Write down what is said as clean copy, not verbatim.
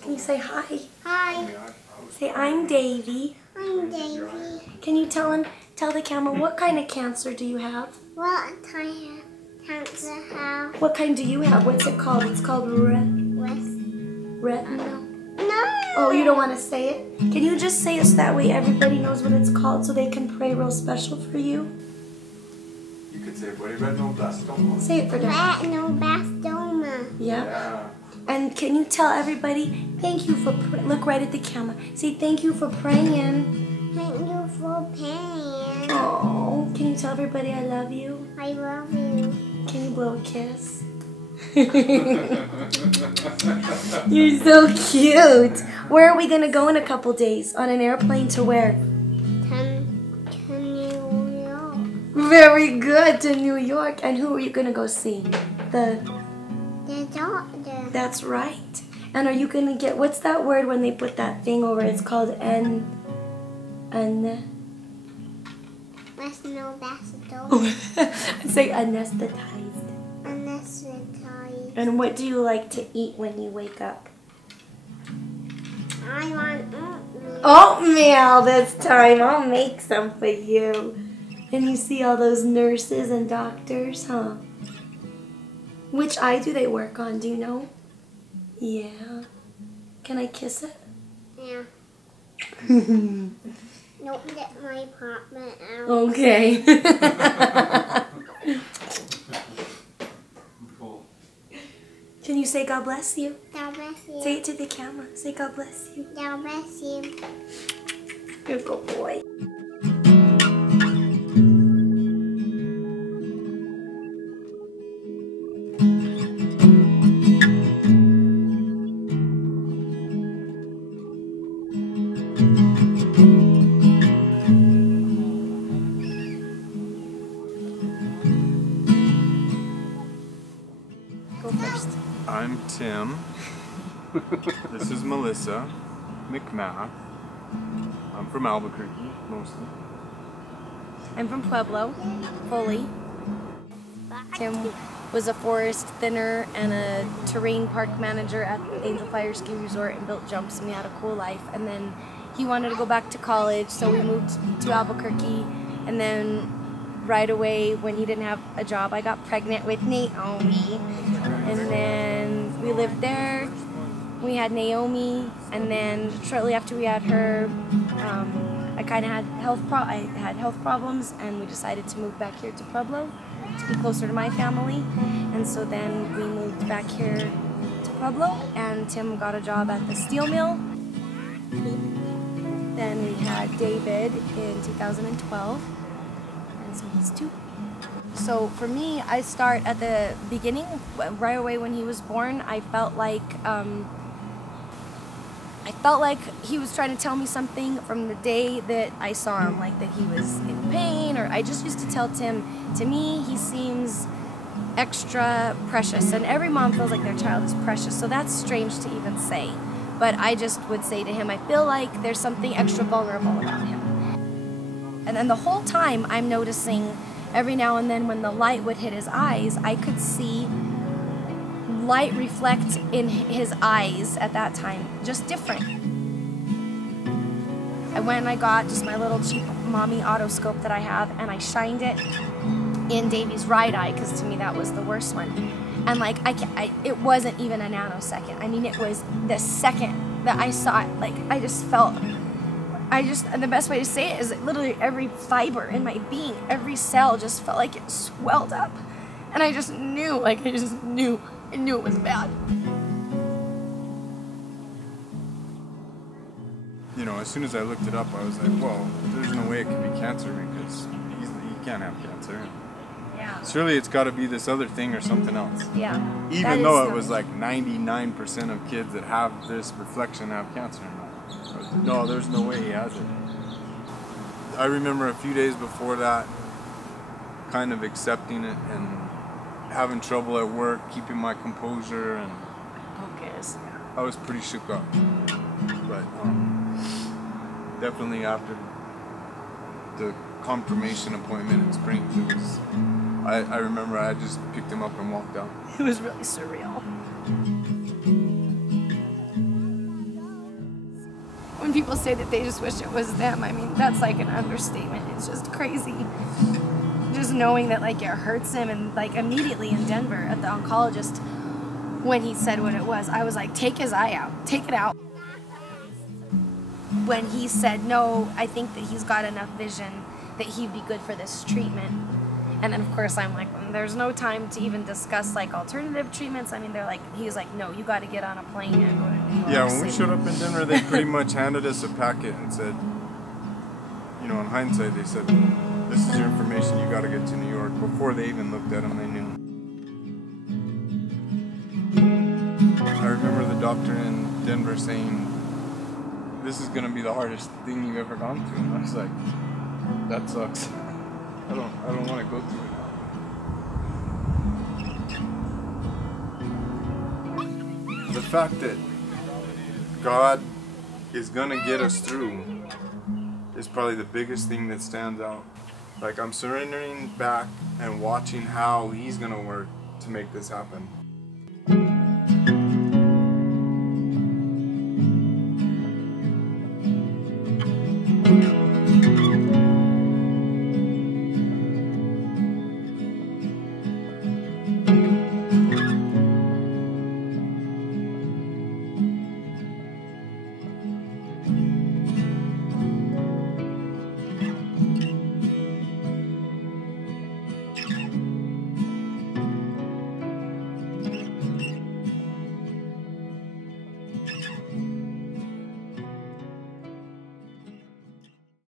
Can you say hi? Hi. Say, I'm Davey. I'm Davey. Can you tell the camera what kind of cancer do you have? What kind of cancer have? What kind do you have? What's it called? It's called retinal. No. Oh, you don't want to say it? Can you just say it so that way everybody knows what it's called so they can pray real special for you? You could say retinoblastoma. Say it for them. Retinoblastoma. Yeah. And can you tell everybody, thank you for, look right at the camera. Say thank you for praying. Thank you for paying. Oh, can you tell everybody I love you? I love you. Can you blow a kiss? You're so cute. Where are we going to go in a couple days? On an airplane to where? To New York. Very good, to New York. And who are you going to go see? The doctor. That's right. And are you going to get, what's that word when they put that thing over? It's called Retinoblastoma. say anesthetized. Anesthetized. And what do you like to eat when you wake up? I want oatmeal. Oatmeal this time. I'll make some for you. And you see all those nurses and doctors, huh? Which eye do they work on? Do you know? Yeah. Can I kiss it? Yeah. Don't get my apartment out. Okay. Can you say God bless you? God bless you. Say it to the camera. Say God bless you. God bless you. You're a good boy. Go first. I'm Tim. This is Melissa McMath. I'm from Albuquerque, mostly. I'm from Pueblo, fully. Tim was a forest thinner and a terrain park manager at the Angel Fire Ski Resort and built jumps, and we had a cool life. And then he wanted to go back to college, so we moved to Albuquerque. And then right away, when he didn't have a job, I got pregnant with Naomi. And then we lived there. We had Naomi, and then shortly after we had her, I kind of had health problems, and we decided to move back here to Pueblo to be closer to my family. And so then we moved back here to Pueblo, and Tim got a job at the steel mill. Then we had David in 2012, and so he's 2. So for me, I start at the beginning, right away when he was born. I felt like he was trying to tell me something from the day that I saw him, like that he was in pain, or I just used to tell Tim, to me, he seems extra precious, and every mom feels like their child is precious, so that's strange to even say. But I just would say to him, I feel like there's something extra vulnerable about him. And then the whole time I'm noticing every now and then when the light would hit his eyes, I could see light reflect in his eyes at that time, just different. I went and I got just my little cheap mommy otoscope that I have, and I shined it in Davey's right eye, because to me that was the worst one. And like it wasn't even a nanosecond. I mean, it was the second that I saw it, like I just felt, and the best way to say it is that literally every fiber in my being, every cell just felt like it swelled up. And I just knew, I knew it was bad. You know, as soon as I looked it up, I was like, well, there's no way it could be cancer, because he can't have cancer. Yeah. Surely it's got to be this other thing or something else. Yeah. Even though it was like 99% of kids that have this reflection have cancer. No, there's no way he has it. I remember a few days before that, kind of accepting it and having trouble at work, keeping my composure, and Focus. I was pretty shook up. But definitely after the confirmation appointment in Springs, it was, I remember I just picked him up and walked out. It was really surreal. people say that they just wish it was them, I mean, that's like an understatement. It's just crazy. Just knowing that like it hurts him, and like immediately in Denver at the oncologist, when he said what it was, I was like, take his eye out, take it out. When he said, no, I think that he's got enough vision that he'd be good for this treatment. And then of course I'm like, there's no time to even discuss like alternative treatments. I mean, they're like, he's like, no, you got to get on a plane and go to New York. Yeah, when we City. showed up in Denver, they pretty much handed us a packet and said, you know, in hindsight, they said, this is your information, you got to get to New York. Before they even looked at him, they knew. I remember the doctor in Denver saying, this is going to be the hardest thing you've ever gone through. And I was like, that sucks. I don't want to go through it. The fact that God is going to get us through is probably the biggest thing that stands out. Like, I'm surrendering back and watching how He's going to work to make this happen.